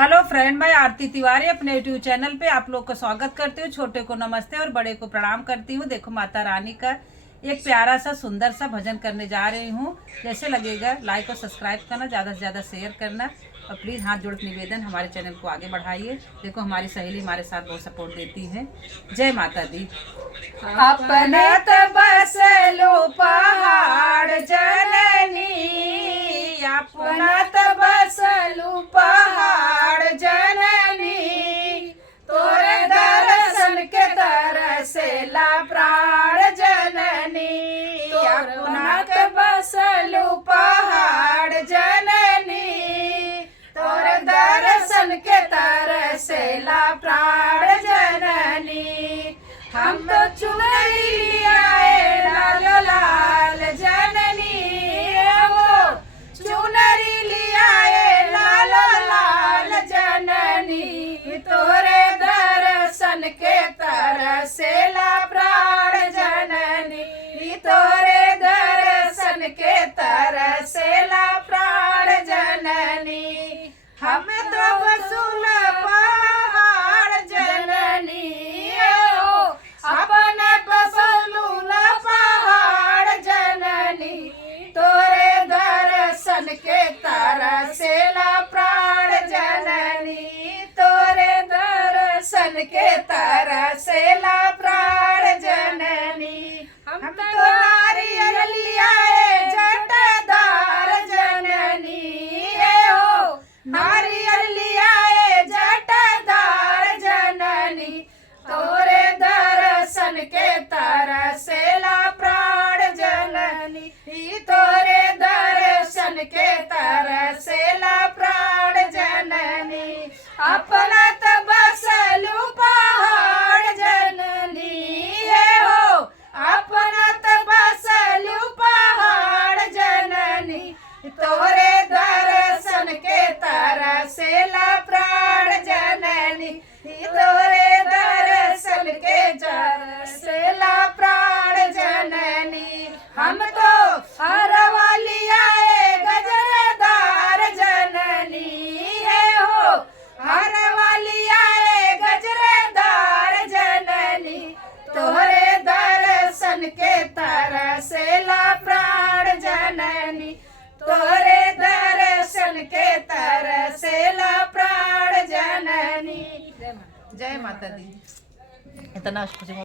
Hello friend, मैं आरती तिवारी अपने YouTube channel पे आप लोग का स्वागत करती हूँ। छोटे को नमस्ते और बड़े को प्रणाम करती हूँ। देखो, माता रानी का एक प्यारा सा सुंदर सा भजन करने जा रही हूँ। जैसे लगेगा लाइक और सब्सक्राइब करना, ज़्यादा से ज़्यादा शेयर करना और प्लीज़ हाथ जोड़ निवेदन हमारे चैनल को आगे बढ़ाइए। देखो, हमारी सहेली हमारे साथ बहुत सपोर्ट देती है। जय माता दी। अपने बसलू पहाड़ जननी, अपना बसलू पहाड़ जननी, तोरे दर्शन के तरसेला प्राण जननी। अपना बसलू पहाड़ जननी, तोरे दर्शन के तरसेला प्राण जननी। हम तो चुनरी आए लाल लाल जननी, वो चुनरी लियाए लाल लाल जननी, तोरे दर्शन के तरसेला प्राण जननी, तोरे दर्शन के तरसेला प्राण जननी। हम तो बसुल पहाड़ जननी, अपने बसलू पहाड़ जननी, तोरे दर्शन के तरसेला प्राण जननी, तोरे दर्शन के तरसेला प्राण जननी। हम तो नारियल लियाए जटदार जननी, हो नारियल लियाए जटदार जननी, तोरे दर्शन के तरसेला प्राण जननी, तोरे दर्शन के तरसेला प्राण जननी। अपना तो बसलू पहाड़ जननी, हो अपना तो बसलू पहाड़ जननी, तोरे दर्शन के तरसेला प्राण जननी, तोरे दर्शन के तरसेला प्राण जननी। हम तो हरवाली आए गजरदार जननी, हो हरवाली आए गजरदार जननी, तोरे दर्शन के तरसेला प्राण जननी, तोरे दर्शन के तरसेला प्राण जननी। जय माता दी। इतना